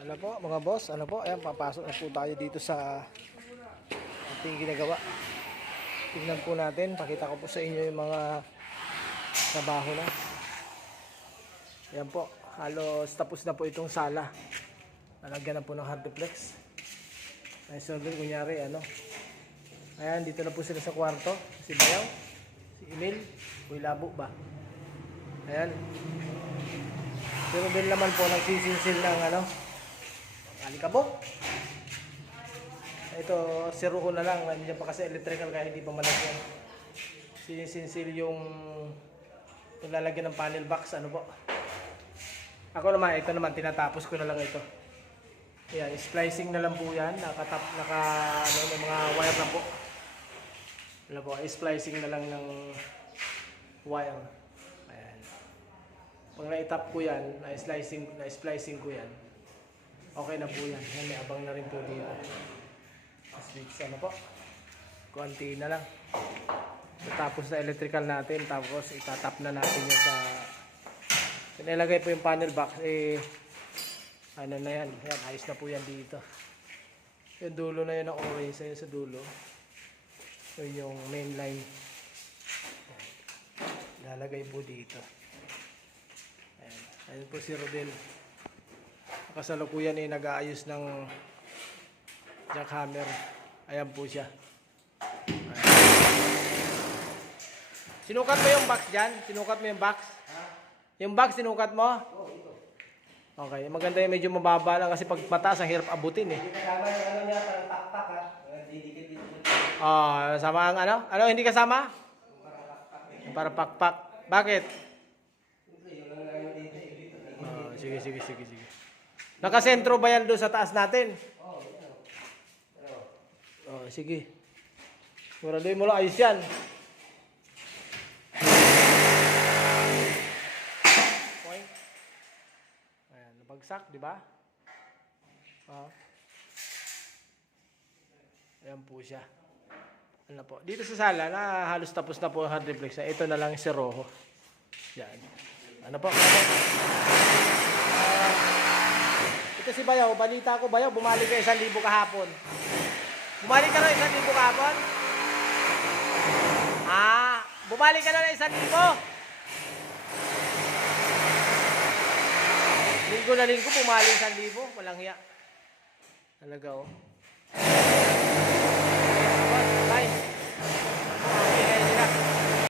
Ano po mga boss, ano po, ayan papasok na po tayo dito sa ating ginagawa. Tingnan po natin, pakita ko po sa inyo yung mga trabaho na. Ayan po, halos tapos na po itong sala. Nalagyan na po ng hardiplex. Ay survey kunyari ano. Ayan, dito na po sila sa kwarto. Si Bayaw, si Emil, Kuy Labo ba? Ayan. Pero din naman po nagsisinsil ng ano, alikabok. Ito, zero ko na lang. Nandiyan pa kasi electrical kaya hindi pa malagyan. Sinisinsil yung lalagyan ng panel box. Ano po? Ako naman, ito naman, tinatapos ko na lang ito. Ayan, splicing na lang po yan. Ano, mga wire na po. Ano po, splicing na lang ng wire. Ayan. Pag na-tap ko yan, na-splicing ko yan, okay na po yan. Yan, may abang na rin po dito. Switch ano po. Konti na lang. Tapos na electrical natin. Tapos itatap na natin yung sa... Nilagay po yung panel box. Ano na yan. Yan, ayos na po yan dito. Yung dulo na yun ng orange. Ayun sa dulo. Yun yung main line. Nalagay po dito. Ayan. Ayun po si Rodel. Kasalukuyan nag-aayos ng jackhammer. Ayan po siya. Ayan. Sinukat mo yung box dyan? Sinukat mo yung box? Ha? Yung box sinukat mo? Oo, ito. Okay, maganda yung medyo mababa lang kasi pag mataas ang hirap abutin eh. Hindi kasama yung ano niya, parang tak-tak ha? Sama ang ano? Ano hindi kasama? Para pakpak. Bakit? Sige. Nakasentro ba yan doon sa taas natin? Sige. Siguraduhin mo lang ayos yan. Point. Ayan, nabagsak, di ba? Ayan po siya. Ano po? Dito sa sala, na halos tapos na po ang hardiplex. Ito na lang si Rojo. Yan. Ano po? Ito si Bayaw. Balita ko, Bayaw, bumalik ka 1,000 kahapon. Bumalik ka na 1,000 kahapon? Bumalik ka na 1,000. Linggo na linggo, bumalik 1,000. Walang hiya. Talaga oh.